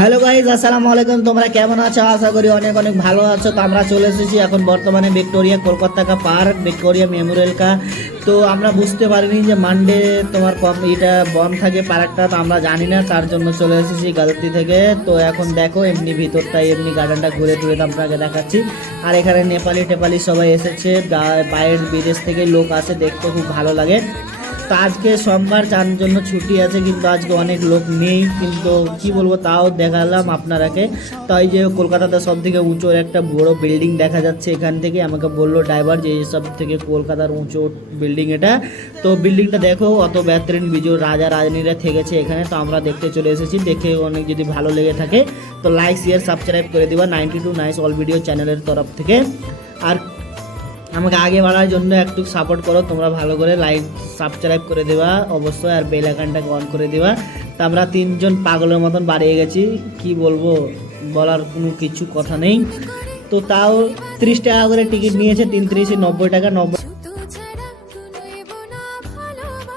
Hello guys আসসালামু আলাইকুম। তোমরা কেমন আছো? আশা করি অনেক অনেক ভালো আছো। তো আমরা চলে এসেছি এখন বর্তমানে ভিক্টোরিয়া কলকাতা কা পার্ক, ভিক্টোরিয়া মেমোরিয়াল কা। তো আমরা বুঝতে পারিনি যে মানডে তোমার কম এটা বন্ধ থাকে পার্কটা, তো আমরা জানি না। তার জন্য চলে এসেছি গালতি থেকে। তো এখন দেখো, এমনি ভিতরটা, এমনি গার্ডেনটা ঘুরে ঘুরে আপনাকে দেখাচ্ছি। আর এখানে নেপালি টেপালি সবাই এসেছে। বাইরের বিদেশ থেকে লোক আসে, দেখতে খুব ভালো লাগে। তো আজকে সোমবার চার জন্য ছুটি আছে, কিন্তু আজকে অনেক লোক নেই, কিন্তু কি বলব, তাও দেখালাম আপনারাকে। তাই যে কলকাতাতে সব থেকে উঁচু একটা বড় বিল্ডিং দেখা যাচ্ছে এখান থেকে। আমাকে বলল ড্রাইভার যে সব থেকে কলকাতার উঁচু বিল্ডিং এটা। তো বিল্ডিংটা দেখো, অত বেহতরিন বিজয় রাজা রাজনীরা থেকেছে এখানে। তো আমরা দেখতে চলে এসেছি, দেখে অনেক যদি ভালো লেগে থাকে, তো লাইক শেয়ার সাবস্ক্রাইব করে দিবা। Ninety two nice all video চ্যানেলের তরফ থেকে। আর আমাকে আগে বাড়ার জন্য একটু সাপোর্ট করো, তোমরা ভালো করে লাইক সাবস্ক্রাইব করে দেওয়া অবশ্যই আর বেল আইকনটাকে অন করে দেওয়া তা আমরা তিনজন পাগলের মতন বাড়িয়ে গেছি, কি বলব, বলার কোনো কিছু কথা নেই। তো তাও তিরিশ টাকা করে টিকিট নিয়েছে, তিন তিরিশে নব্বই টাকা, নব্বই